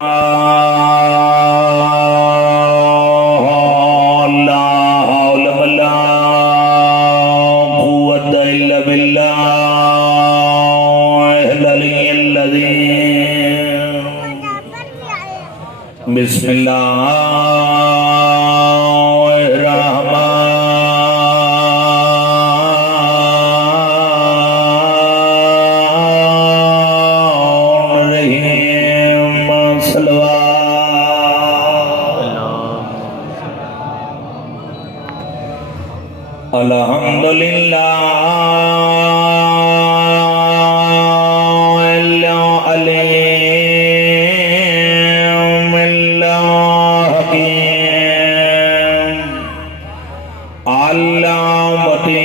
لا حول ولا قوة إلا بالله العلي العظيم. بسم الله الحمدللہ العلیم الحکیم علامتی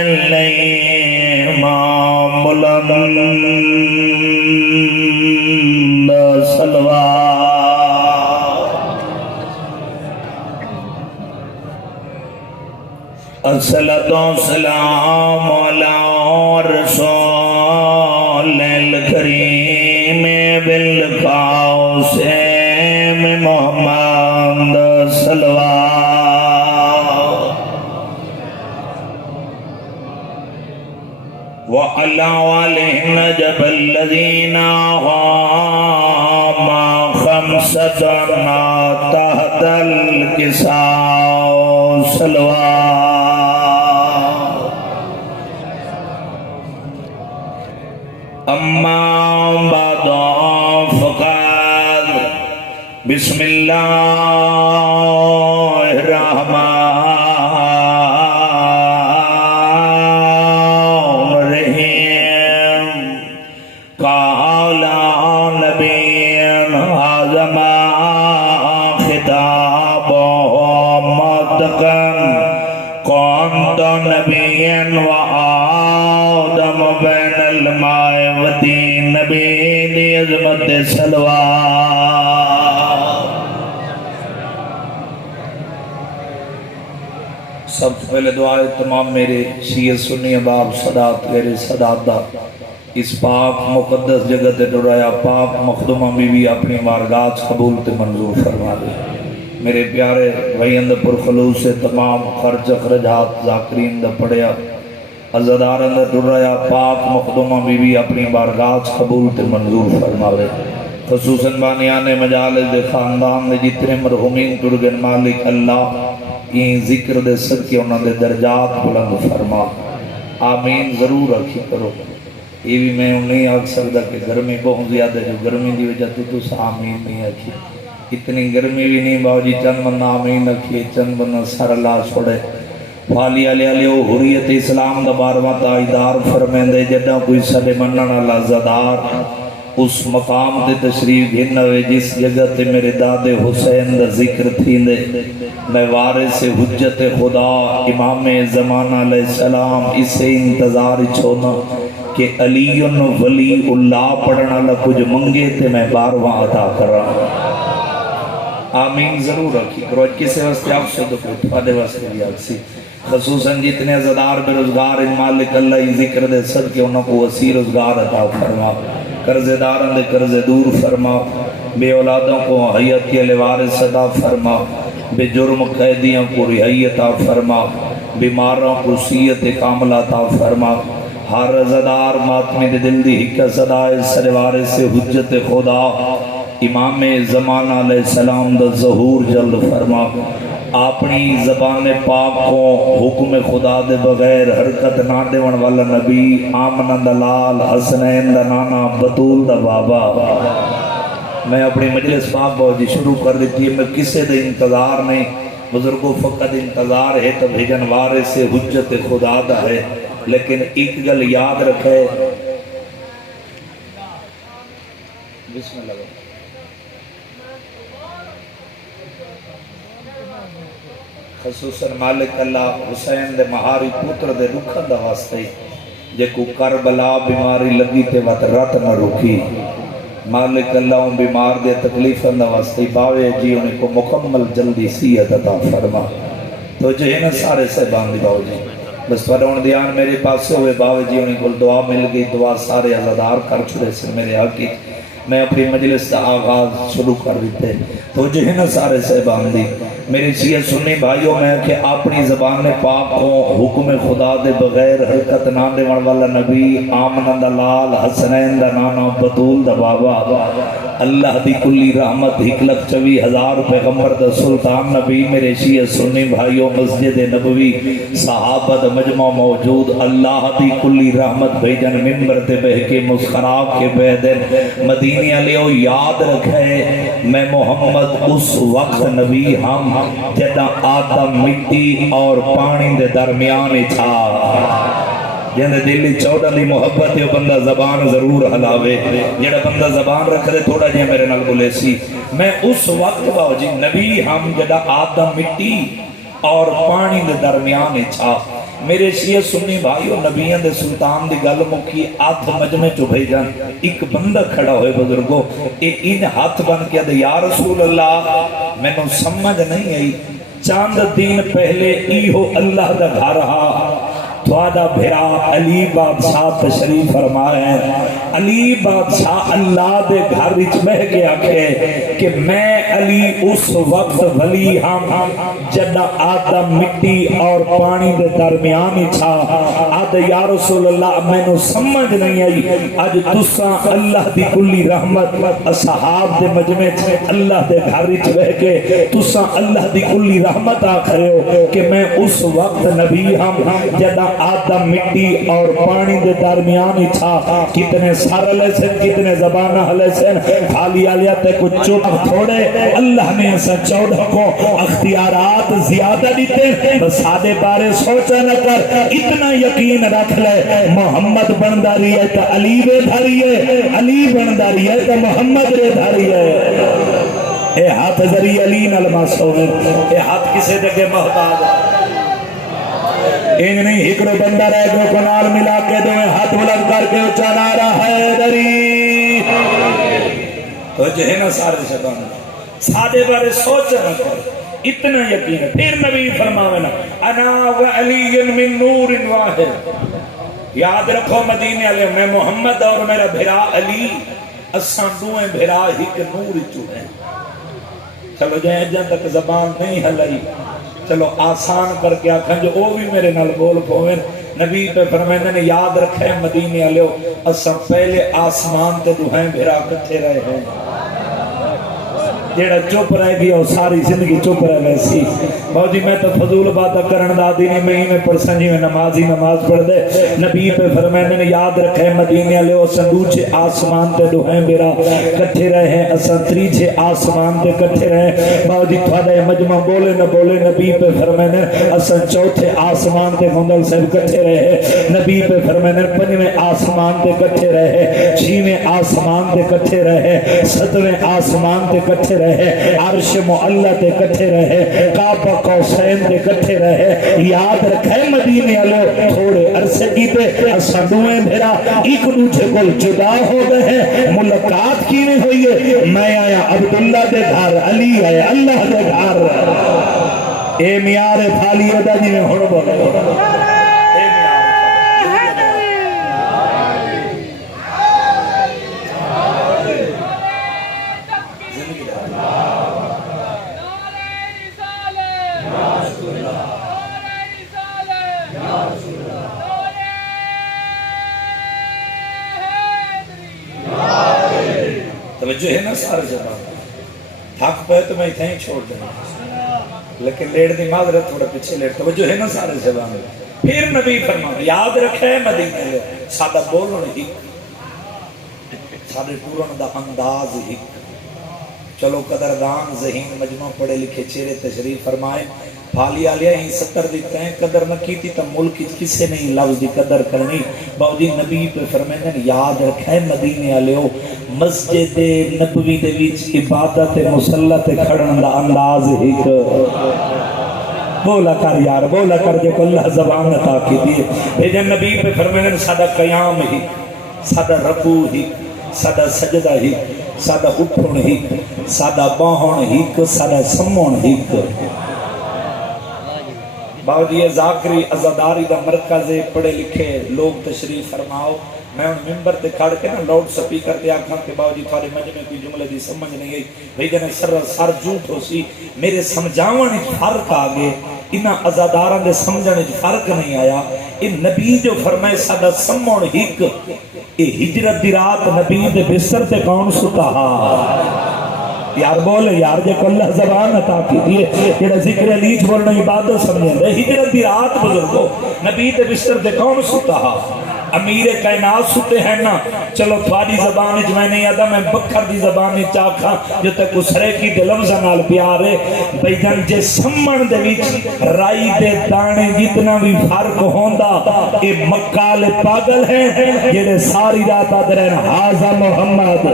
الامام بلند صلوات الصلاة والسلام على رسول الكريم بالقاسم محمد صلوات وعلى آله النجب الذين هم خمسة تحت الكساء صلوات. اما بعد فقد بسم الله الرحمن الرحيم. قال نبي اعظم خطابه متقا كنت نبيا وآدم بين الماء والطين نبی دی عظمت صلوات. سب سے پہلے دعائے تمام میرے شیعہ سنی احباب سادات میرے سادات دا اس پاک مقدس جگہ تے ڈرایا پاک مخدومہ بی بی اپنی بارگاہ قبول تے منظور فرما دے. میرے پیارے ویند پر خلوص سے تمام خرچ اخرجات ذاکرین دا پڑیا عزدارن دا ڈرایا پاک مخدومہ بی بی اپنی بارگاہ قبول تے منظور فرما دے. خصوصاً بانیان مجالس دے خاندان دے جتنے مرحومین ترگن مالک اللہ یہ ذکر دے صدقے انہوں دے درجات بلند فرما. آمین ضرور رکھی کرو. یہ بھی میں نہیں آگ سکتا کہ گرمی بہت زیادہ ہے جو گرمی دی وجہ تو آمین نہیں رکھی. اتنی گرمی بھی نہیں باو جی چند بندہ آمین رکھیے چند بندہ سر اللہ چھوڑے. والی علی علی حریت اسلام دا بارواں تاجدار فرمیندے جڑا کوئی سڈے منن والا زدار اس مقام تے تشریف گھن ہوئے جس جگہ تے میرے داد حسین دا ذکر تھیندے میں وارث حجت خدا امام زمانہ علیہ السلام اسے انتظار چھونا کہ علی ولی اللہ پڑھنا والا کچھ منگے تے میں بارواں عطا کر رہا ہوں. آمین ضرور رکھی کرو. کسے واسطے آپ سے تو کوئی تھوڑے واسطے بھی آگسی خصوصاً جتنے عزدار بے روزگار ان مالک اللہ ذکر دے صدقے انہوں کو وسیع روزگار عطا فرما. قرض دارن دے قرض دور فرما. بے اولادوں کو حیات کے وارث عطا فرما. بے جرم قیدیوں کو رہائی عطا فرما. بیماروں کو صحت کاملہ عطا فرما. ہر عزدار ماتمی دے دل دی حکا صدائے سر وارث حجت خدا امام زمانہ علیہ السلام دا ظہور جلد فرما. اپنی زبان پاک کو حکم خدا دے بغیر حرکت نہ دیون والا نبی آمنہ دلال حسنین دا نانا بطول دا بابا. میں اپنی مجلس پاک بہت جی شروع کر دیتی ہے. میں کسے دے انتظار نہیں بزرگوں فقط انتظار ہے تو بھیجن وارث سے حجت خدا دا ہے. لیکن ایک گل یاد رکھے بسم اللہ خصوصاً مالک اللہ حسین دے مہاری پتر دے رکھن دا واسطے جے کو کربلا بیماری لگی تے وقت رات نہ رکی مالک اللہ ان بیمار دے تکلیف دا واسطے باوے جی انہیں کو مکمل جلدی صحت عطا فرما. تو جو ہے نا سارے صاحبان دی باو جی بس تھوڑا ہوں دھیان میرے پاس ہوئے باوے جی انہیں کو دعا مل گئی، دعا سارے عزادار کر چھوڑے سے میرے حق کی میں اپنی مجلس کا آغاز شروع کر دیتے تو جو ہے نا سارے صاحبان دی میری شیعہ سنی بھائیوں میں کہ اپنی زبان پاک کو حکم خدا دے بغیر حرکت نہ دے والا نبی آمنہ دا لال حسنین دا نانا بطول دا بابا اللہ دی کلی رحمت 1,24,000 پیغمبر دا سلطان نبی میرے شیعہ سنی بھائیوں مسجد نبوی صحابہ دا مجمع موجود اللہ دی کلی رحمت بھیجن ممبر تے بہ کے مسخراب کے بہدن مدینی علیہ یاد رکھے میں محمد اس وقت نبی ہم جدہ آدم مٹی اور پانی دے درمیان تھا جہاں دلی چودہ دی محبت ہے بندہ زبان ضرور حلاوے جہاں بندہ زبان رکھ دے تھوڑا جہاں میرے نال بولے سی میں اس وقت باو جی نبی ہم جدہ آدم مٹی اور پانی دے درمیان تھا میرے شیعہ سنی بھائیو نبیان دے سلطان دی گل مکی آدھ مجمع چو بھیجن ایک بندہ کھڑا ہوئے بزرگو ان ہاتھ بن کے دے یا رسول اللہ میں نے سمجھ نہیں آئی چاند دین پہلے ایہو اللہ دا گھر رہا تھوڑا بھرا علی بادشاہ تشریف فرمائے علی بادشاہ اللہ دے گھر وچ بہ گیا کہ میں علی اس وقت ولی ہم جدہ آدم مٹی اور پانی دے درمیان تھا آدھے یا رسول اللہ میں نے سمجھ نہیں آئی آج تساں اللہ دی کلی رحمت اصحاب دے مجمع تھے اللہ دے گھر وچ بہ کے تساں اللہ دی کلی رحمت آکھرے ہو کہ میں اس وقت نبی ہم جدہ آدم مٹی اور پانی دے درمیان تھا کتنے سر علیہ سے کتنے زبانہ علیہ سے خالی آلیہ تے کچھ چپ تھوڑے اللہ نے ایسا 14 کو اختیارات زیادہ دیتے بس سادے بارے سوچا نہ کر اتنا یقین رکھ لے محمد بنداری ہے تو علی بے دھاری ہے علی بنداری ہے تو محمد بے دھاری ہے اے ہاتھ ذریع علی نلما سوئے اے ہاتھ کسے دکے محتاج انج نہیں ہکڑو بندہ رہ گو کنال ملا کے دو ہاتھ بلند کر کے اچھا نعرہ حیدری تو جو ہے نا سارے شیطان سادے بارے سوچ نہ کر اتنا یقین ہے پھر نبی فرماونا انا و علی من نور واحد یاد رکھو مدینے علیہ میں محمد اور میرا بھرا علی اساں دوئیں بھرا ہک نور چوڑے چلو جائیں جن تک زبان نہیں ہلائی چلو آسان کر کے آکھیں جو او بھی میرے نال بول پویں نبی پہ فرمائنے نے یاد رکھے مدینے علیہ اساں پہلے آسمان تے دوہیں بھرا کٹھے رہے ہیں جیڑا چپ رہ گیا اور ساری زندگی چپ رہ ویسی بہت جی میں تو فضول باتہ کرن دادی نہیں میں ہی میں پرسنجی میں نمازی نماز پڑھ دے نبی پہ فرمائنے نے یاد رکھے مدینے علیہ اساں دوچے آسمان تے دوہیں بھرا کٹھے رہے ہیں اساں تریچے آسمان تے کٹھے رہے ہیں بہت جی تھوڑا مجمع بولے نہ بولے نبی پہ فرمائنے اساں چوتھے آسمان تے گھندل صاحب کٹھے رہے نبی پہ فرمائنے پنجویں آسمان تے کٹھے رہے چھویں آسمان تے کٹھے رہے ستویں آسمان تے کٹھے رہے عرش معلّہ تے کٹھے رہے کعبہ قوسین تے کٹھے رہے یاد رکھے مدینے والے تھوڑے عرصے کی تے اساں دوئیں بھرا ایک دوسرے کو جدا ہو گئے ہیں ملاقات کی نہیں ہوئی ہے میں آیا عبداللہ دے گھر علی آیا اللہ دے گھر اے میار پھالی ادا جی میں ہن بولے توجہ ہے نا سارے جبان تھک پہ تو میں اتنا ہی چھوڑ دیں لیکن لیٹ دی معذرت تھوڑا پیچھے لیٹ توجہ ہے نا سارے جبان پھر نبی فرمانا یاد رکھے مدینے لے سادہ بولن ہی سادے پورن دا انداز ہی چلو قدردان ذہین مجمع پڑھے لکھے چہرے تشریف فرمائے پھالی آلیا ہی 70 دیتے ہیں قدر نہ کی تھی تا ملک کسے نہیں لفظ دی قدر کرنی باوجی نبی پہ فرمائنے یاد رکھے مدینے آلیو مسجد نبوی دے ویچ عبادت مسلط کھڑن دا انداز ہی بولا کر یار بولا کر جو اللہ زبان عطا کی دیئے بھیجن نبی پہ فرمائنے سادہ قیام ہی سادہ رکوع ہی سادہ سجدہ ہی سادہ اٹھن ہی سادہ باہن ہی سادہ سمون ہی باو جی ذاکری ازاداری دا مرکز ہے، پڑھے لکھے لوگ تشریف فرماؤ۔ میں ان ممبر تے کھڑ کے نا لاؤڈ سپیکر تے آکھاں کہ باو جی تھوڑے مجمع کوئی جملے دی سمجھ نہیں گئی، بھئی جنے سر جھوٹ ہو سی، میرے سمجھاون وچ فرق آ گئے، انہاں ازاداراں دے سمجھن وچ فرق نہیں آیا۔ اے نبی جو فرمائے ساڈا سمجھن ہک، اے ہجرت دی رات نبی دے بستر تے کون ستا ہا؟ یار بول یار جے کو اللہ زبان عطا کی دیئے جڑا ذکر علیج بولنا عبادت سمجھیں دے ہجرت دی رات بزرگو نبی تے بستر دے کون ستا ہا؟ امیر کائنات ستے ہیں نا، چلو تھوڑی زبان جو میں نہیں آدھا، میں بکر دی زبان چاکھا جو تک اس ریکی دے لفظہ نال پیارے بھئی جان جے سمن دے ویچ رائی دے دانے جتنا بھی فرق ہوندہ اے مکال پاگل ہیں جنہیں ساری رات آدھرین حاضر محمد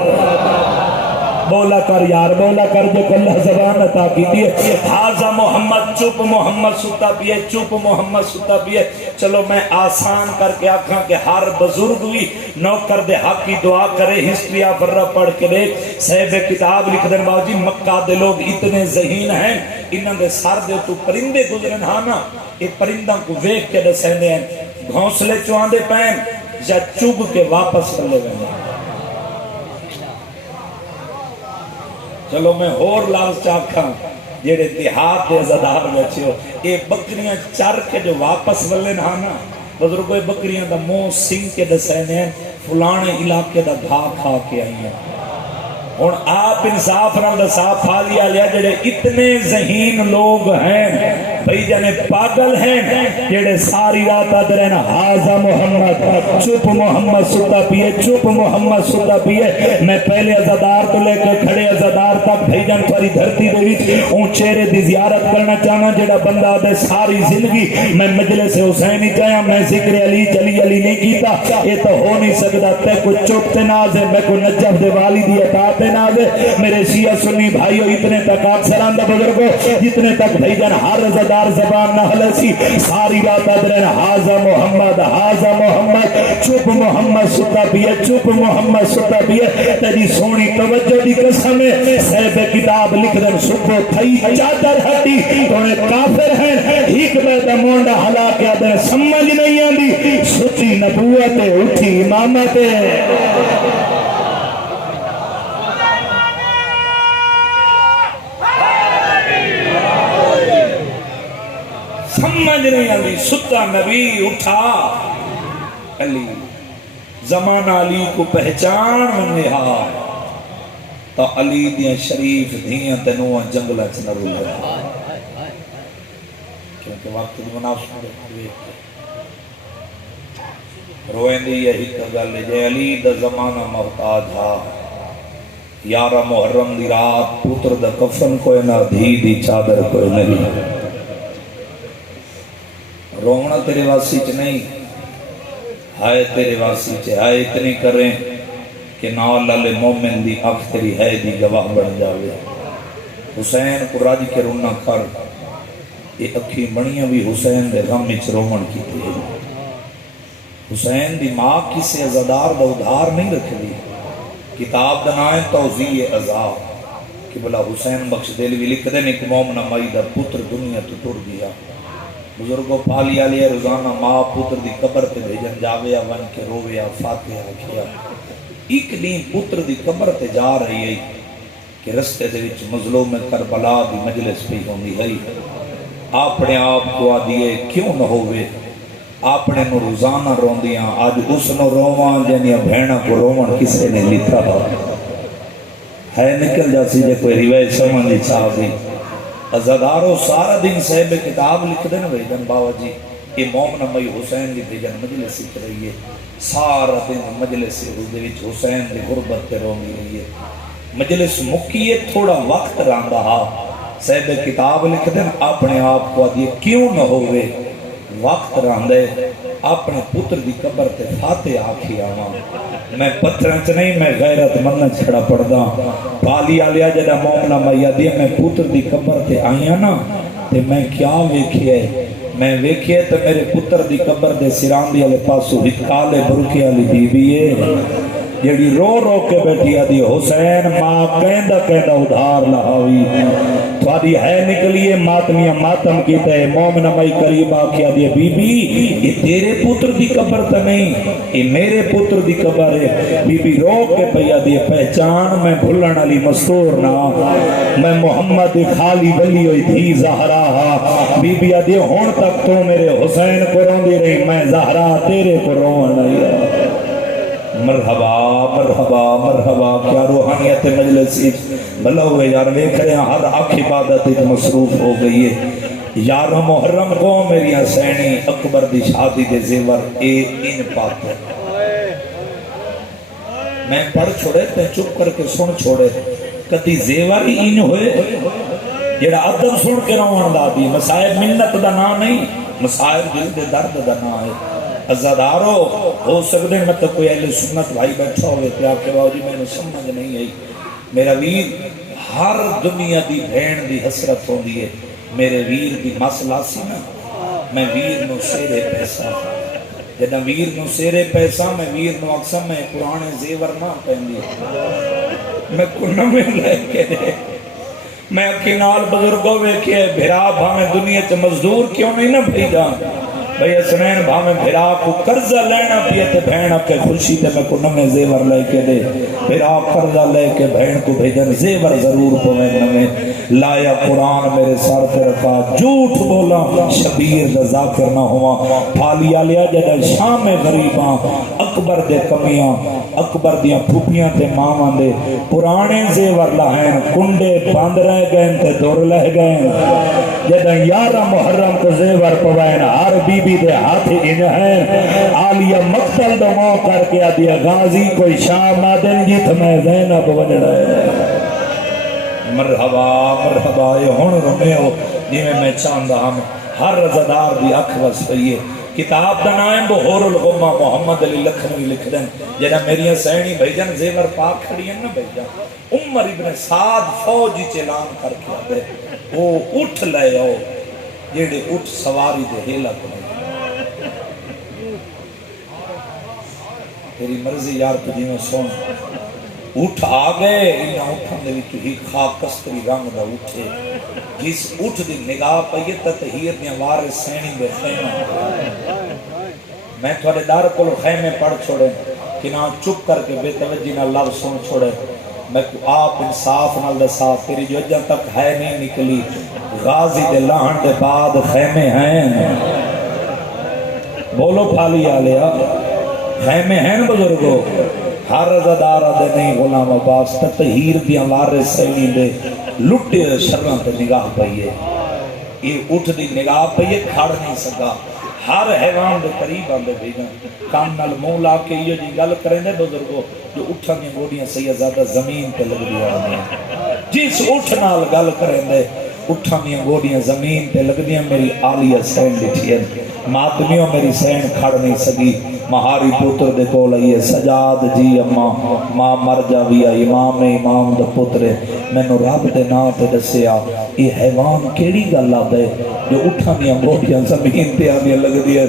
بولا کر یار بولا کر جو اللہ زبان عطا کی دیئے حاضر محمد چپ محمد ستا پیئے چپ محمد ستا پیئے۔ چلو میں آسان کر کے آکھاں کہ ہر بزرگ ہوئی نوکر دے حق کی دعا کرے، ہسٹری آف رہ پڑھ کے دیکھ صاحب کتاب لکھ دن باوجی مکہ دے لوگ اتنے ذہین ہیں، انہاں دے سر دے تو پرندے گزرن ہانا ایک پرندہ کو ویک کے دسیندے ہیں گھونسلے چواندے پین یا چوب کے واپس کر لے گئے۔ چلو میں اور لفظ چاکھاں جیڑے دیہات دے ازادار بیٹھے ہو، اے بکریاں چر کے جو واپس ولے نہ نا بزرگو اے بکریاں دا منہ سنگ کے دسینے ہیں فلانے علاقے دا گھا کھا کے آئی ہیں۔ اور آپ انصاف نال دا صاف حالیا لیا جڑے اتنے ذہین لوگ ہیں بھئی جانے پاگل ہیں جڑے ساری رات آدھرین حاضر محمد چپ محمد ستا پیئے چپ محمد ستا پیئے۔ میں پہلے ازادار تو لے کے کھڑے ازادار تک بھئی جان تھوڑی دھرتی دے ویچ اون چہرے دی زیارت کرنا چاہنا جڑا بندہ دے ساری زندگی میں مجلس حسین ہی چاہیا میں ذکر علی چلی علی نہیں کیتا، یہ تو ہو نہیں سکتا تے کو چپ تے ناز ہے میں کو نجف دے والی دی عطا تے ناز ہے۔ میرے شیعہ سنی بھائیو اتنے تک آپ سران دا بزرگو جتنے تک بھائی جان ہر ازادار زبان نہ حلسی ساری رات آدھرین حاضر محمد چپ محمد ستا پیئے چپ محمد ستا پیئے۔ تیری سونی توجہ دی قسم ہے صاحب کتاب لکھ دن صبح تھئی چادر ہٹی تونے کافر ہیں ایک بیتا مونڈا حلا کے آدھر سمجھ نہیں آندی سچی نبوت اٹھی امامت سمجھ نہیں آلی ستا نبی اٹھا علی زمانہ علی کو پہچان نہا تا علی دیاں شریف دیاں تنوہ جنگلہ چنرو لگا کیونکہ وقت دی منافع روئیں دی یہی تگل جے علی دا زمانہ محتاج ہا یارہ محرم دی رات پتر دا کفن کوئی نہ دھی دی چادر کوئی نہیں رونا تیرے واسی چ نہیں ہائے تیرے واسی چ ہائے اتنی کریں کہ نال علی مومن دی اکھ تیری ہے دی گواہ بن جاوے۔ حسین کو راج کے رونا کر یہ اکھی بڑیاں بھی حسین دے غم وچ رومن کی تھی۔ حسین دی ماں کسے عزادار دا ادھار نہیں رکھ دی کتاب دنائیں توضیح عذاب کہ بلا حسین بخش دلوی لکھ دے ایک مومنہ مائی دا پتر دنیا تو ٹر گیا بزرگوں پالی آلیا روزانہ ماں پتر دی قبر تے بھیجن جاویا ون کے رویا فاتحہ کیا ایک دن پتر دی قبر تے جا رہی ہے کہ رستے دے وچ مظلوم کربلا دی مجلس پہ ہوندی ہے اپنے آپ کو آدھیے کیوں نہ ہوئے اپنے نو روزانہ روندیاں آج اس نو روواں جنیا بھیڑا کو رومن کسے نے لکھا ہے نکل جاسی جے کوئی روایت سمجھ چاہ دی ازادارو سارا دن صاحب کتاب لکھ دے نا بھیجن باوا جی یہ مومنہ مئی حسین دی بھیجن مجلس سکھ رہی ہے سارا دن مجلس حسین دی غربت پہ رومی رہی ہے مجلس مکیے تھوڑا وقت راندہ صاحب کتاب لکھ دے نا اپنے آپ کو آدھیے کیوں نہ ہوئے وقت راندے اپنے پتر دی قبر تے فاتح آکھی آواں میں پتھرنچ نہیں میں غیرت منت چھڑا پڑھدا پالی آلیا جڑا مومنہ میا دی میں پتر دی قبر تے آئیاں نا تے میں کیا ویکھیے میں ویکھیے تے میرے پتر دی قبر دے سران دی والے پاسو کالے برکے والی بی بی ہے جڑی رو رو کے بیٹھی آدھی حسین ماں کہندا کہندا ادھار لہاوی تھوڑی ہے نکلیے ماتمیاں ماتم کیتا ہے مومن مائی قریبا کیا دی بی بی یہ تیرے پتر دی قبر تا نہیں یہ میرے پتر دی قبر ہے بی بی رو کے پیا دی پہچان میں بھلن علی مستور نہ میں محمد خالی ولی ہوئی تھی زہرا بی بی آدھی ہون تک تو میرے حسین کو رون دی رہی میں زہرا تیرے کو رون نہیں مرحبا مرحبا مرحبا کیا روحانیت مجلس بھلا ہوئے یار دیکھ رہے ہیں ہر آنکھ عبادت مصروف ہو گئی ہے یار محرم کو میری حسینی اکبر دی شادی دے زیور اے ان پاتے میں پڑھ چھوڑے تے چپ کر کے سن چھوڑے کتی زیور ہی ان ہوئے جڑا ادب سن کے روان دا دی مسائب منت دا نا نہیں مسائب دل دے درد دا نا ہے عزادارو ہو سکتے میں تو کوئی اہل سنت بھائی بیٹھا ہوئے تھے آپ کے باوجی میں نے سمجھ نہیں آئی میرا ویر ہر دنیا دی بھین دی حسرت ہو دی ہے میرے ویر دی مسئلہ سی نا میں ویر نو سیرے پیسہ جدہ ویر نو سیرے پیسہ میں ویر نو اکثر میں پرانے زیور نہ پہنی میں کنہ میں لے کے دے میں اکنال بزرگوں میں کہ بھرا بھامیں دنیا چا مزدور کیوں نہیں نہ بھیجا بھئی اسنین بھامیں بھرا کو قرضہ لینا پیتے بھین کے خوشی تے میں کو نمیں زیور لے کے دے بھرا قرضہ لے کے بھین کو بھیجن زیور ضرور پویں نمیں لایا قرآن میرے سار پہ رکھا جھوٹ بولا شبیر دا ذاکر نہ ہوا پھالیا لیا جدہ شام غریباں اکبر دے کمیاں اکبر دیاں پھوپیاں تے ماما دے پرانے زیور لہین کنڈے باندھ رہ گئے تے دور لہ گئے جدہ یارہ محرم کو زیور پوائن ہر بی بی دے ہاتھ ان ہیں آلیہ مقتل دماؤ کر کے آدیا غازی کوئی شام آدن جیت میں زینب بن رہے مرحبا مرحبا یہ ہون رمے ہو جنہیں میں چاندہ ہم ہر رضادار بھی اکھ وس پئیے کتاب دا نائم بہور الغمہ محمد علی لکھنوی لکھ دیں جنہ میری سینی بھیجن زیور پاک کھڑی ہیں نا بھیجن عمر ابن سعد فوجی چلان کر کے آتے وہ اٹھ لے ہو جیڑے اٹھ سواری دے ہیلا کو تیری مرضی یار تجھے میں سون اٹھ آگئے انہاں اٹھان دے بھی ہی خاک کستری رنگ دا اٹھے جس اٹھ دی نگاہ پئیتا تحیر دیاں وارے سینی بے خیمہ میں تھوڑے دار کو خیمے پڑھ چھوڑے کہ نہ چپ کر کے بے توجہ نہ لفظ سن چھوڑے میں آپ انصاف نہ لساف تیری جو اجن تک ہے نہیں نکلی غازی دے لہن دے بعد خیمے ہیں بولو پھالی آلیا خیمے ہیں بزرگو ہر رضادار دے نہیں غلام عباس تطہیر دیاں وارث سینی دے لٹے شرم تے نگاہ پئیے یہ اٹھ دی نگاہ پئیے کھڑ نہیں سکا ہر حیوان دے قریب آندے بھیجاں کام نال منہ لا کے یہ جی گل کریں دے بزرگو جو اٹھا دی گوڑیاں سیدزادہ زمین تے لگ دیا ہیں جس اٹھ نال گل کریں دے اٹھا دی گوڑیاں زمین تے لگ دیا میری آلیہ سین لٹھی ہے ماتمیوں میری سین کھڑ نہیں سکی مہاری پتر دے کو لئیے سجاد جی اما ماں مر جاویا امام دا پتر میں نو رب دے نا تے دسیا یہ حیوان کیڑی گل آدھے جو اٹھا دیا گوڑیاں زمین تے آدھیا لگ دیا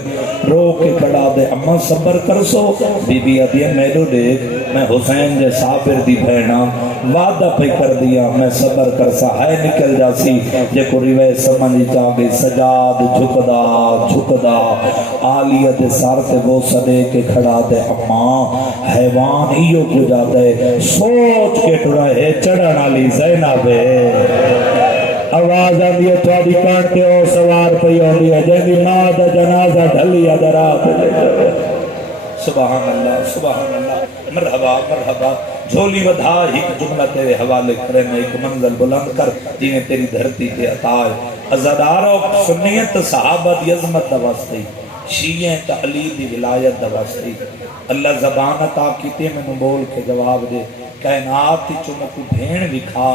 رو کے کھڑا دے اما صبر کرسو بی بی آدھیا میرو دیکھ میں حسین جے صابر دی بھینا وعدہ پہ کر دیا میں صبر کرسا ہے نکل جاسی جے کو روے سمجھ جاگے سجاد جھکدا آلیہ دے سار تے وہ سدے کے کھڑا دے اما حیوان ایو کو جاتے سوچ کے ٹرا ہے چڑھن علی زینب آواز آدھی ہے تھوڑی کانٹے ہو سوار پہ ہوندی ہے جیسے ماں دا جنازہ ڈھلی ادرات سبحان اللہ مرحبا مرحبا جھولی ودھا ایک جملہ تیرے حوالے کرے میں ایک منزل بلند کر جنہیں تیری دھرتی تے عطا ہے عزادارو سنیت صحابہ دی عظمت دا واسطے شیعہ تحلیل دی ولایت دا واسطے اللہ زبان عطا کیتے میں نے بول کے جواب دے کائنات تی چمکو بھین وکھا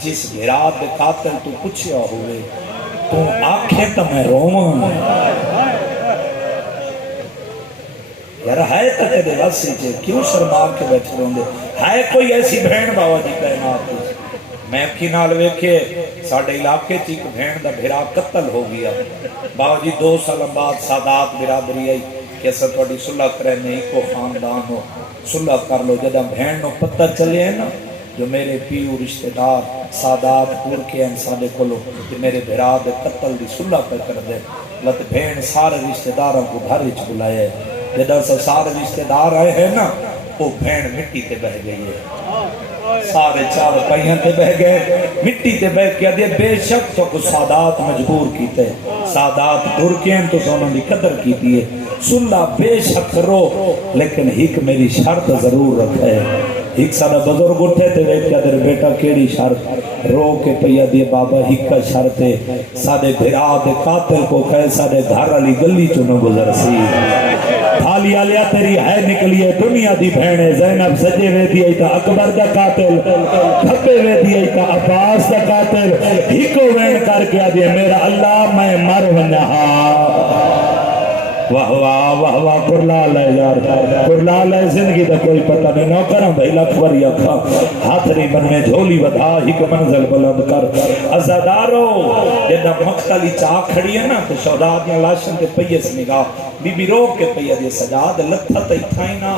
جس گھرات دے قاتل تو پچھیا ہوئے تو آنکھیں تا میں روماں یار ہے تک دے واسطے چھے کیوں شرما کے بیٹھے رہوں دے ہے کوئی ایسی بھین باوا جی کائنات تی میں کی نال ویکھے ساڑھے علاقے تھی کہ بھین دا بھرا قتل ہو گیا باوا جی 2 سال بعد سادات برادری آئی کہ ایسا توڑی صلح کرے نہیں کو خاندان ہو صلح کر لو جدہ بھین نو پتہ چلے ہیں نا جو میرے پیو رشتہ دار سادات پور کے ہیں سادے کولو کہ میرے بھرا دے قتل دی صلح پہ کر دے لت بھین سارے رشتہ داروں کو گھر وچ بلائے جدہ سے سارے رشتہ دار آئے ہیں نا وہ بھین مٹی تے بہ گئی ہے سارے چار پہیاں تے بہ گئے مٹی تے بہ کے دے بے شک تو کو سادات مجبور کیتے سادات پور کے ہیں تو انہوں نے قدر کیتی ہے صلح بے شک کرو لیکن ایک میری شرط ضرور رکھے ایک سادہ بزرگ اٹھے تے ویک کیا دیر بیٹا کیڑی شرط رو کے پیا دیے بابا ایک کا شرط ہے سادے بھرا دے قاتل کو کہے سادے گھر علی گلی چنو گزر سی تھالی آلیا تیری ہے نکلی ہے دنیا دی بہنے زینب سجے وے دی ایتا اکبر دا قاتل کھپے وے دی ایتا عباس دا قاتل ہکو وین کر کے آدھے میرا اللہ میں مر ونہا واہ واہ واہ واہ کرلال ہے یار کرلال ہے زندگی دا کوئی پتہ نہیں نو کرم بھائی لکھ وریا کھا ہاتھ نہیں من میں جھولی ودھا ہی کو منزل بلند کر ازادارو جدہ مقتلی چاہ کھڑی ہے نا تو شہداد یا لاشن کے پئیے سے نگاہ بی بی رو کے پئیے دے سجاد لتھا تیتھائی نا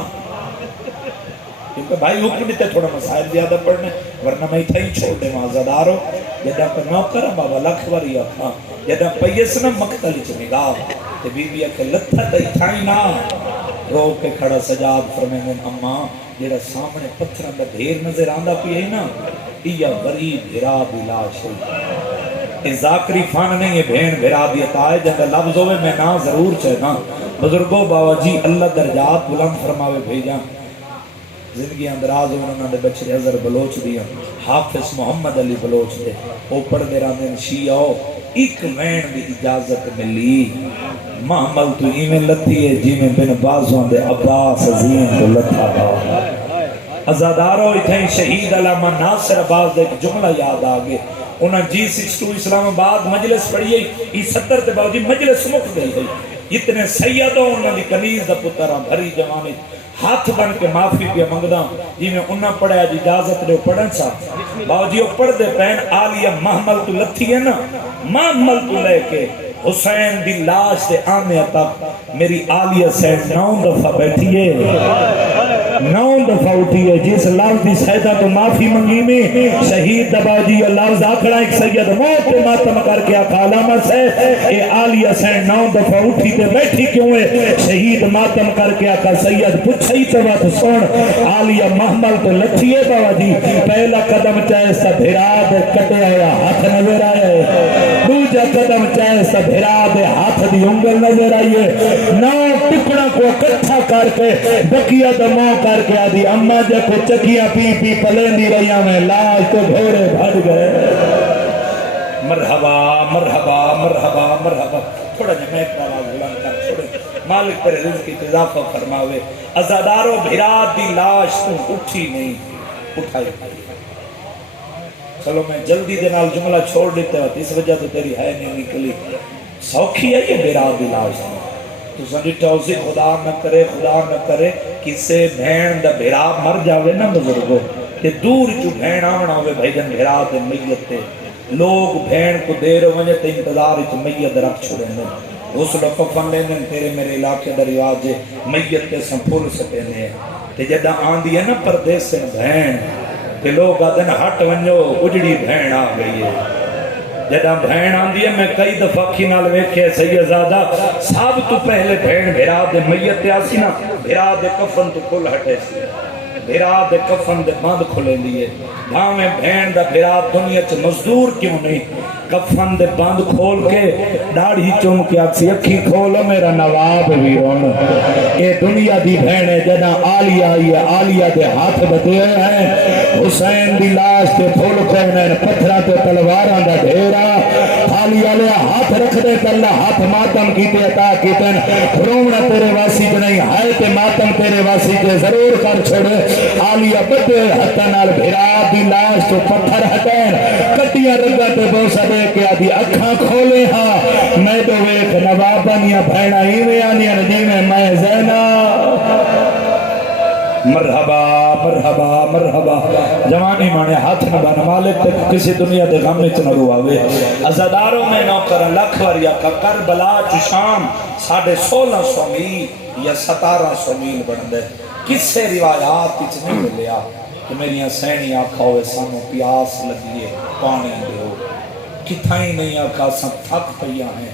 کیونکہ بھائی حکم تے تھوڑا مسائل زیادہ پڑھنے ورنہ میں تھا ہی چھوڑ دے مازدارو جدہ پر نوکر بابا لکھ وریا کھا جدہ پئیے سے نا مقتلی چ نگاہ تے بی بی اکھے لتھا تیتھائی نا رو کے کھڑا سجاد فرمائیں اماں جیڑا سامنے پتھران دا ڈھیر نظر آندہ پی ہے نا یہ غریب بھرا بلا شئی یہ ذاکری فان نہیں ہے بہن بھرا دیتا ہے جب لفظ ہوئے میں نا ضرور چاہنا بزرگوں بابا جی اللہ درجات بلند فرماوے بھیجاں زندگی اندراز انہوں نے بچے عذر بلوچ دیا حافظ محمد علی بلوچ دے وہ پڑھ دے رہا دن شیعہ ایک وین دی اجازت ملی محمل تو ایمیں لتی ہے جی میں بن بازوں دے عباس عظیم تو لتا با ازادارو اتھیں شہید علامہ ناصر عباس دے ایک جملہ یاد آگے انہاں G62 اسلام آباد مجلس پڑھی ہے یہ 70 تے باوجی مجلس مک گئی ہے اتنے سیدوں انہاں دی کنیز دا پترہ بھری جوانے ہاتھ بن کے معافی پہ منگدہ جی میں انہاں پڑھا جی اجازت دے پڑھن سا باوجی وہ پڑھ دے پہن آلیہ محمل تو لتھی ہے نا محمل تو لے کے حسین دی لاش دے آنے تک میری آلیہ سے 9 دفعہ بیٹھی ہے 9 دفعہ اٹھی ہے جس لفظ دی سیدہ تو معافی منگی میں شہید دبا جی لفظ آکھڑا ایک سید موت پہ ماتم کر کے آکھا علامت سے اے آلیہ سے 9 دفعہ اٹھی تے بیٹھی کیوں ہے شہید ماتم کر کے آکھا سید پچھئی تو بات سن آلیہ محمل تو لچھی ہے بابا جی پہلا قدم چاہے سا بھرا دے کٹے آیا ہاتھ نظر آئے دوجہ قدم چاہے سا بھرا دے ہاتھ دی انگل نظر آئیے 9 ٹکڑا کو اکٹھا کر کے بقیہ دموں کر کے آدھی اماں جب کو چکیاں پی پی پلیں دی رہیاں میں لاش تو گھوڑے بھڑ گئے مرحبا مرحبا مرحبا مرحبا تھوڑا جب میں ایک آواز بلند کر چھوڑے مالک پر رزق کی اضافہ فرماوے ازادارو بھرا دی لاش تو اٹھی نہیں اٹھائی چلو میں جلدی دے نال جملہ چھوڑ دیتے ہوں اس وجہ تو تیری ہے نہیں نکلی سوکھی ہے یہ بھرا دی لاش تو سنجی ٹوزی خدا نہ کرے کسے بھین دا بھرا مر جاوے نا بزرگو کہ دور جو بھین آمنا ہوئے بھائی جن بھرا دے میت تے لوگ بھین کو دیر ہوئے تے انتظار جو میت رکھ چھوڑے نے غسل کفن لینے تیرے میرے علاقے دا رواج ہے میت تے سنپھول سکتے ہیں تے جدہ آندھی ہے نا پردیس سے بھین تے لوگ آدھن ہٹ ونجو اجڑی بھین آ گئی ہے جدہ بھین آندھی ہے میں کئی دفعہ کھینال ویکھے سیدزادہ سب تو پہلے بھین بھرا دے میت آسی نا بھرا دے کفن تو کل ہٹے سی بھرا دے کفن دے بند کھلے لیے بھاویں بھین دا بھرا دنیا چ مزدور کیوں نہیں کفن دے بند کھول کے داڑھی چوم کے اکسی اکھی کھولو میرا نواب بھی رون اے دنیا دی بھینے جنا آلیہ آئی ہے آلیہ دے ہاتھ بتے ہیں حسین دی لاش تے پھول کھونے پتھرہ تے تلواران دا ڈھیرا آلیہ لے ہاتھ رکھ دے تے اللہ ہاتھ ماتم کیتے عطا کیتے رومنا تیرے واسی جو نہیں ہائے تے ماتم تیرے واسی تے ضرور کر چھوڑے آلیہ بتے ہتھا نال بھرا دی لاش تو پتھر ہٹین کٹیاں رنگا تے بوسا دے کہ آدھی اکھاں کھولے ہاں میں تو ویک نوابانیاں بھینا ہی آنیاں جینے میں زینا مرحبا مرحبا مرحبا جوانی مانے ہاتھ نبانا مالک تے کسی دنیا دے غم میں چنرو آوے ازاداروں میں نوکر لکھ وریا کا کربلا چشام 1650 میل یا 1700 میل بن دے کس سے روایات کچھ نہیں ملیا کہ میری سینی آکھا ہوئے سانو پیاس لگیے پانی دیو، کتھائی نہیں آکھا سن تھک پیا ہیں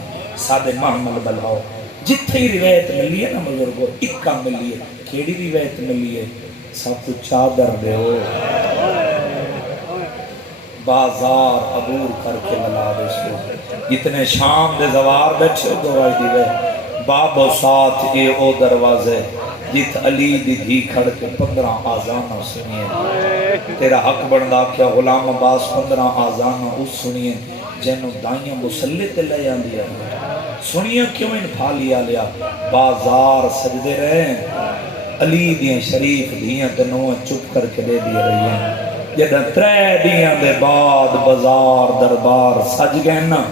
سادے محمل بلاؤ. جتھے ہی روایت ملی ہے نا بزرگو اکا ملی ہے. کیڑی روایت ملی ہے؟ سب کچھ چادر دیو بازار عبور کر کے ملا دے سو. جتنے شام دے زوار بیٹھے گواہی دی گئے باب و ساتھ اے او دروازے جت علی دی دھی کھڑ کے 15 آزانہ سنیے. تیرا حق بندہ کیا غلام عباس 15 آزانہ اس سنیے جنہوں دائیاں مسلح تے لے آندیا سنیے کیوں ان پھالیا لیا. بازار سجدے رہے علی دیاں شریف دیاں تنویں چپ کر کے دے دیا رہی ہیں. جدہ 3 دیاں دے بعد بازار دربار سج گئے نا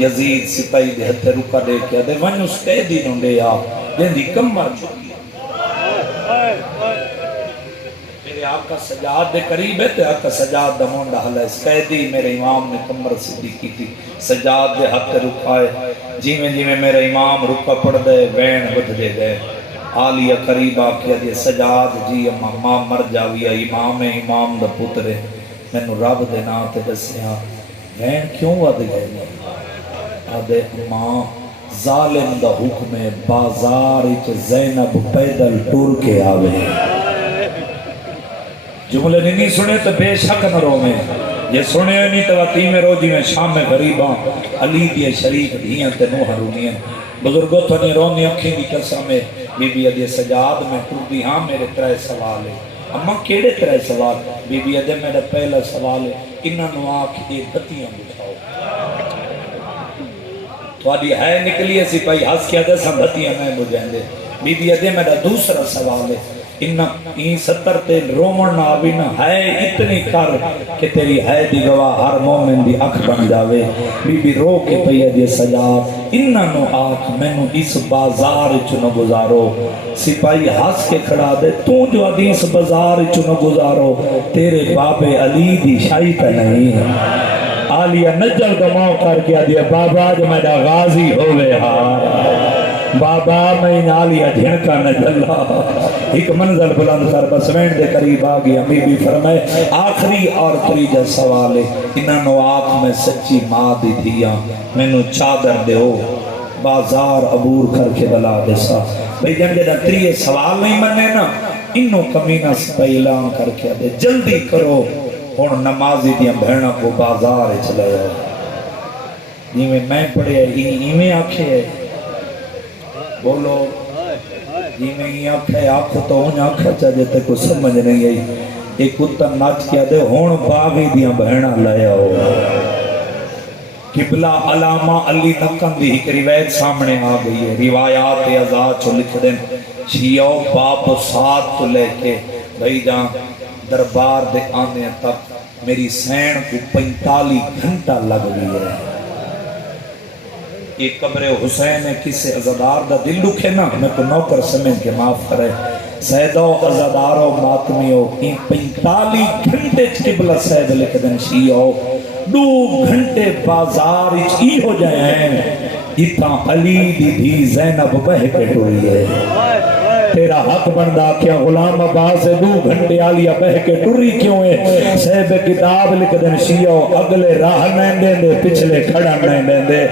یزید سپاہی دے ہتھے رکا دے کے دے ون اس قیدی نوں دے آ دیں دی کمر چکی. میرے آقا سجاد دے قریب ہے تے آقا سجاد دا مونڈا حل ہے. اس قیدی میرے امام نے کمر سیدھی کی تھی سجاد دے ہتھے رکائے. جیویں جیویں میرے امام رکا پڑ دے وین بدھ دے گئے. آلیہ قریبا کیا دے سجاد جی اما ماں مر جاویا امام دا پترے میں رب دے نا تے دسیا وین کیوں ود گئے. آدھے ماں ظالم دا حکم بازار اچ زینب پیدل ٹور کے آوے. جملے نہیں سنے تو بے شک نہ رو میں یہ سنے نہیں تو وطی میں رو جی میں شام میں غریباں علی دی شریف دیاں تے نوح رونیاں. بزرگوں تو نہیں رونی اکھیں دی قسم ہے. بی بی ادھے سجاد میں ٹردی ہاں میرے 3 سوال ہے. اما کیڑے 3 سوال؟ بی بی ادھے میرا پہلا سوال ہے انہاں نو آکھ یہ بتیاں بچھاؤ. تھوڑی ہے نکلی ایسی پائی ہس کیا دے سنبھتیاں میں بجھیں دے. بی بی ادھے میرا دوسرا سوال ہے این 70 تے رومن نہ آبی نہ ہے اتنی کر کہ تیری ہے دی گواہ ہر مومن دی اکھ بن جاوے. بی بی رو کے پیا دی سجاد انہاں نو آکھ میں نو اس بازار چنو گزارو. سپاہی ہس کے کھڑا دے تو جو حدیث بازار چنو گزارو تیرے بابے علی دی شاہی تے نہیں. آلیہ نجل دماؤ کر کے دیا بابا جو میرا غازی ہوئے ہاں بابا میں نالیہ جھنکا نجلہ. ایک منظر بلند کر بس وین دے قریب آگئی. امی بھی فرمائے آخری اور تریجہ سوال ہے انہاں نو آنکھ میں سچی ماں دی دیا میں نو چادر دے ہو بازار عبور کر کے بلا دے سا. بھئی جن جدہ 3 سوال نہیں منے نا انہوں کمینہ سپاہی اعلان کر کے دے جلدی کرو ہون نمازی دیا بھیڑا کو بازار چلے ہو. جیویں میں پڑھے ایویں آکھے بولو جیویں ہی آکھے آکھو تو ہون آکھا چاہے تے کو سمجھ نہیں آئی. ایک کتا ناچ کیا دے ہون باغی دیا بھیڑا لے ہو. قبلہ علامہ علی نقن دی ایک روایت سامنے آ گئی ہے. روایات ازاد چھو لکھ دیں شیعوں باپ و ساتھ تو لے کے بھائی جان دربار دے آنے تک میری سین کو 45 گھنٹہ لگ گئی ہے. ایک قبر حسین ہے کسی عزادار دا دل دکھے نا میں تو نوکر سمجھ کے معاف کرے سیدو عزادارو ماتمیو این 45 گھنٹے قبلہ سید لکھ دن شیعو 2 گھنٹے بازار ہی ہو جائے ہیں اتنا علی دی بھی زینب بہ کے ٹوری ہے. تیرا حق بندہ کیا غلام عباس 2 گھنٹے آلیہ بہ کے ٹوری کیوں ہے؟ صاحب کتاب لکھ دن شیعو اگلے راہ نہیں دیں دے پچھلے کھڑا نہیں دیں دے.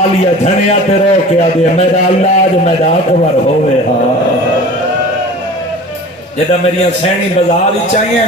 آلیہ جھنیا تے رو کیا دے میرا اللہ جو میرا اکبر ہوئے ہاں. جدہ میری سینی بازار ہی چاہیے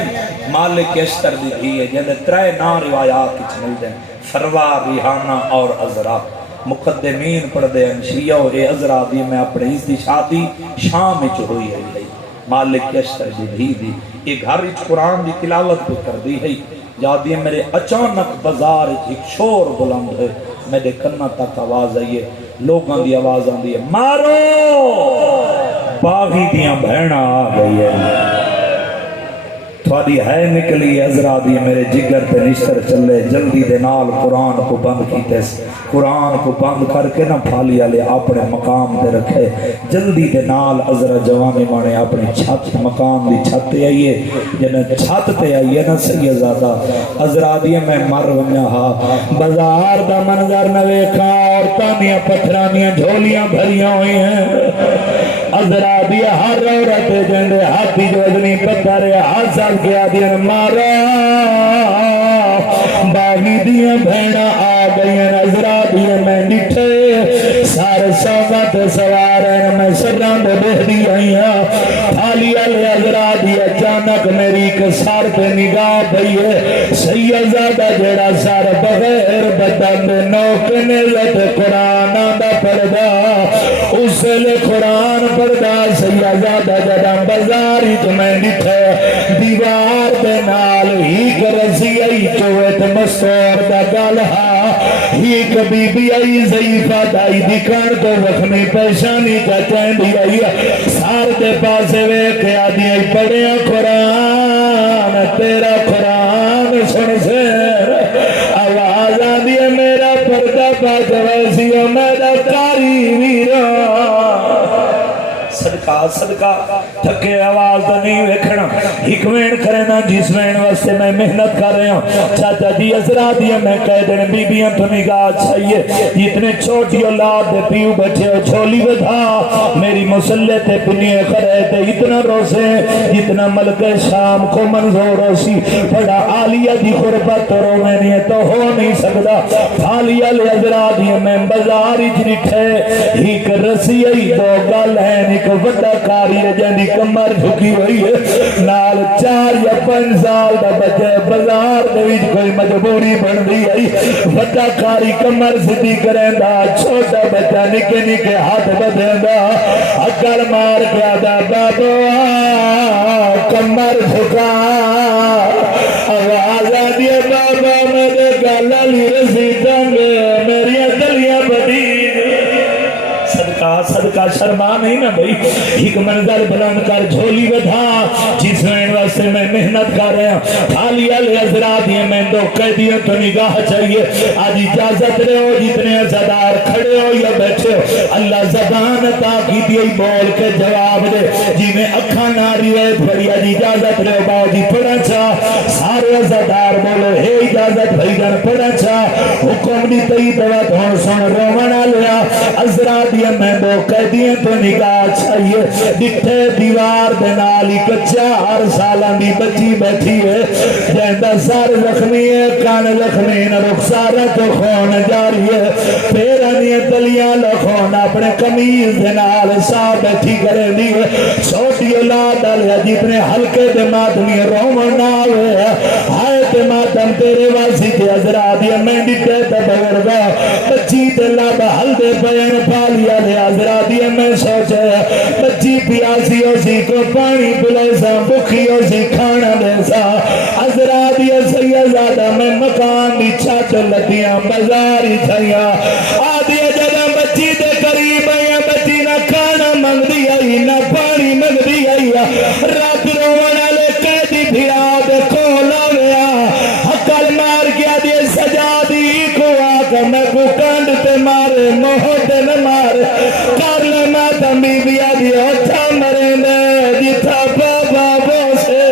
مالک اشتر دی بھی ہے جدہ 3 نا روایات کچھ مل دیں فروا ریحانہ اور عذرا. مقدمین پڑھ دے شیعہ و عذرا دی میں اپنے اس دی شادی شام میں ہوئی ہے. مالک اشتر دی دی ایک گھر قرآن دی تلاوت بھی کر دی ہے. جادی میرے اچانک بازار ایک شور بلند ہے میرے کنہ تک آواز آئیے لوگاں دی آواز آن دی ہے مارو باغی دیاں بہنہ آ گئی ہے. تھوڑی ہے نکلی عذرا دی میرے جگر تے نشتر چلے جلدی دے نال قرآن کو بند کیتے قرآن کو بند کر کے نہ پھالی آلے اپنے مقام دے رکھے. جلدی دے نال عذرا جوانی مانے اپنی چھت مقام دی چھت تے آئیے جنہیں چھت تے آئیے نا سیدزادہ عذرا دی میں مر ونیا ہا بازار دا منظر نوے کھا عورتاں دیاں پتھرانیاں جھولیاں بھریاں ہوئی ہیں. عذرا دیا ہر عورت جندے ہاتھی جو ادنی پتھر حاصل کیا دیا مارا باغی دیا بھیڑا آ گئی عذرا دیا میں نٹھے سار سوگت سوار میں سران دے دیا تھالی عذرا دیا اچانک میری کسار پہ نگاہ پئی ہے سیدزادہ جڑا سار بغیر بدن نوکنے لت قرآن دا پردہ اس لے قرآن پردہ سیدزادہ جڑا بزاری تمہیں نٹھے دیوار دے نال ہی کرسی ای چویت مستور دا گالہا ہی کبھی بھی ای ضعیفہ دائی دکھان کو وخمی پیشانی کا چین دی آئی سار دے پاسے وے کیا دی آئی پڑھیا قرآن تیرا قرآن سن سے آواز آدھی ہے میرا پردہ پاس ویسی ہو میرا کاری ویرا صدقہ صدقہ تھکے آواز تو نہیں ویکھنا حکمین کرنا جس وین واسطے میں محنت کر رہے ہوں چاچا جی عذرا دیا میں کہہ دیں بیبیاں تو نگاہ چاہیے جتنے چھوٹی اولاد دے پیو بچے ہو چھولی بدھا میری مسلح تے پنیے کرے تے اتنا روسے جتنا ملک شام کو منظور ہوسی بڑا عالیہ دی قربت رو میں نہیں تو ہو نہیں سکتا عالیہ لے عذرا دیا میں بزاری جنٹھے ایک رسی ای دو گل ہے ایک وڈا کاری ہے جن دی کمر جھکی ہوئی ہے نال 4 یا 5 سال دا بچے بازار دے وچ کوئی مجبوری بن دی ہے وڈا کاری کمر سیدھی کریندا چھوٹا بچہ نکے نکے ہاتھ بدیندا اکل مار کے آدا بابا کمر جھکا آواز آدھی ہے بابا میرے گالا لی رسی جنگ میری دلیاں بڑی صدقہ شرما نہیں نہ بھئی ایک منظر بلند کر جھولی بدھا جس وین واسطے میں محنت کر رہے ہیں حالی عذرا دیے میں دو قیدیوں تو نگاہ چاہیے آج اجازت رہے ہو جتنے عزادار کھڑے ہو یا بیٹھے ہو اللہ زبان عطا کی دیئی بول کے جواب دے جی میں اکھا ناری ہے بھئی آج اجازت رہے ہو باؤ جی پڑھا چاہ سارے عزادار بولو ہے اجازت بھئی جان پڑھا چاہ حکم دی تئی دوات ہون سن رومنا لیا عذرا دیے میں دو قیدیاں تو نگاہ چاہیے دکھتے دیوار دنالی کچھا 4 سالان دی بچی بیٹھی ہے جہندہ سار زخمی ہے کان زخمی نہ رخسارہ تو خون جاری ہے پیرانی تلیاں لخون اپنے قمیض دنال سا بیٹھی کرے دی ہے چھوٹی اولاد آلیا جتنے ہلکے دمادنی رومن آوے ہائے دمادن تیرے واسی تے عذرا دیا میں دکھتے تبغر گا بچی دلہ بحل دے پین پالیا لے عذرا دیا میں سوچے بچی پیاسی ہو سی کو پانی پلے سا بکھی ہو سی کھانا دے سا عذرا دیا سیدزادہ میں مکان دی چھت لتیاں بزاری تھیاں آدھیا جگہ بچی دے قریب آیا بچی نہ کھانا منگ دیا ہی نہ پانی منگ دیا ہی رات رونا لے قیدی بھیا دے کولا ویا حقل مار کیا دے سجا دی کو آکا میں کو کانڈ تے مارے محت نہ مارے کارل ماتا بی بیا دی اچھا مرنے جتا بابا بوسے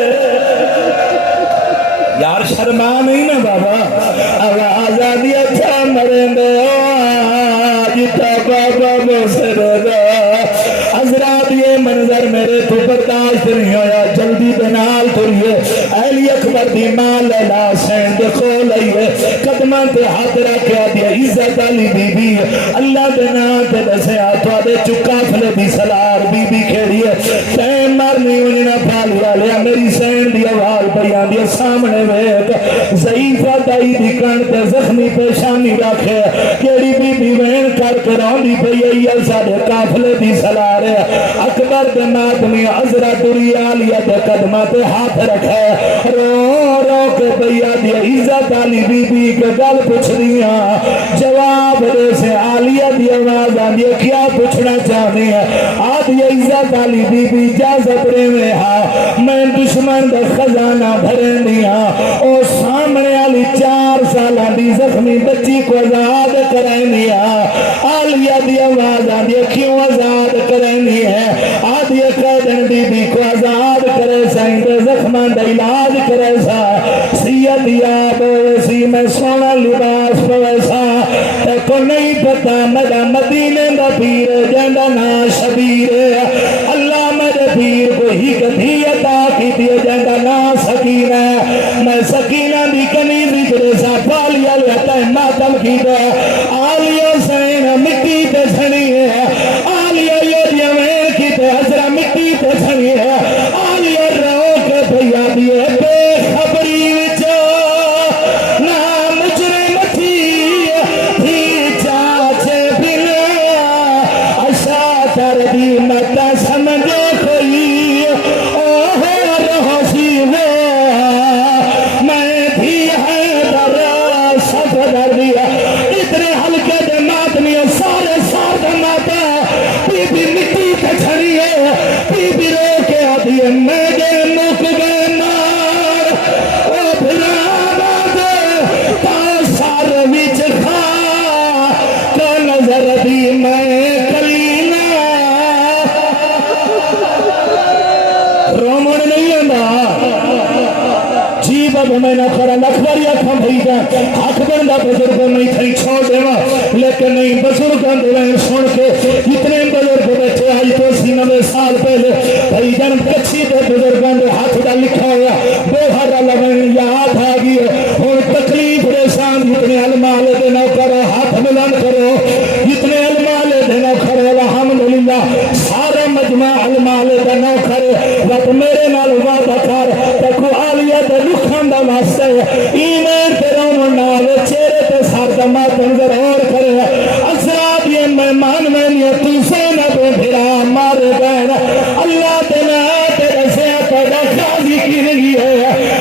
یار شرما نہیں نا بابا آواز آدھی اچھا مرنے جتا بابا بوسے رضا عذرا دیے منظر میرے تو برداشت نہیں ہویا جلدی بنال توریے اہلی اکبر دی ماں لیلا سین دکھو لئیے قدمان تے ہاتھ رکھیا دیا عزت علی بی بی اللہ دینا تے دسے آتوا دے چکا فلے دی سلار بی بی کھیڑیے تین مرنی انجنا پھالی والیا میری سین دی آواز بیان دیا سامنے ویک ضعیفہ دائی دی کن تے زخمی پیشانی رکھے کیڑی بی بی وین کر کے روندی پئی ایل ساڑے کافلے دی سلار اکبر دے مادمی عذرا دوری آلیا دے قدمہ تے ہاتھ رکھے رو رو کے بیا دیا عزت علی بی بی کے گل پوچھ دیا جواب دے سے آلیا دی آواز آدیا کیا پوچھنا چاہنی ہے آدیا عزت علی بی بی اجازت رہے ہاں میں دشمن دا خزانہ بھریں دیا او سامنے آلی 4 سالہ دی زخمی بچی کو آزاد کریں دیا آلیا دی آواز آدیا کیوں آزاد کریں دیا آدیا قیدن بی بی کو آزاد کرے سائن دے زخمان دا علاج کرے سا سید یا بوسی میں سونا لباس پویسا تے کو نہیں پتا میرا مدینے دا پیر جاندا نا شبیر اللہ میرے پیر کو ہی کدھی عطا کی دیے جاندا نا سکینہ میں سکینہ دی کنی وچ سا پالیا لتا ماتم کی دے آلیا سین مٹی تے سنی ہے آلیا یہ میں کی تے حضرا مٹی تے سنی ہے آلیا رو کے بھیا دیے بے خبری وچ نا مجرم تھی چاچے بنا اشا تر دی مت سمجھے کوئی اوہ رہو سی میں بھی ہے در صدر دیا اتنے ہلکے دے ماتمی سارے سارے ماتا بی بی مٹی تے چھڑی ہے بی بی رو کے آدھی میں دے مک گئے مار او بھرانا دے تا سار وچ کھا کا نظر دی میں کلینا رومن نہیں آندا جی بابا میں نہ کھڑا لکھواری آکھاں بھئی جا حق بندہ بزرگ نہیں تھئی چھوڑ دیوا لیکن نہیں بزرگاں دے لائن سن کے اتنے بزرگ بیٹھے آئی تو سی 90 سال پہلے بھئی جان کچھی دے بزرگاں دے ہاتھ دا لکھا ہوا بوہر لگن یاد آ گئی ہن تکلیف پریشان اتنے علماء دے نہ کرو ہاتھ ملان کرو اتنے علماء دے نہ کرو الحمدللہ سارا مجمع علماء دے نہ کرے رب میرے نال وعدہ کر تکو عالیہ دے لکھان دا واسطے ایمان تے رومن نال چہرے تے سر دا ماتم ضرور کرے اسراب یہ مہمان میں نیت سے نہ بے بھرا مارے گئے اللہ تے نہ تے رسے پیدا خاضی کی رہی ہے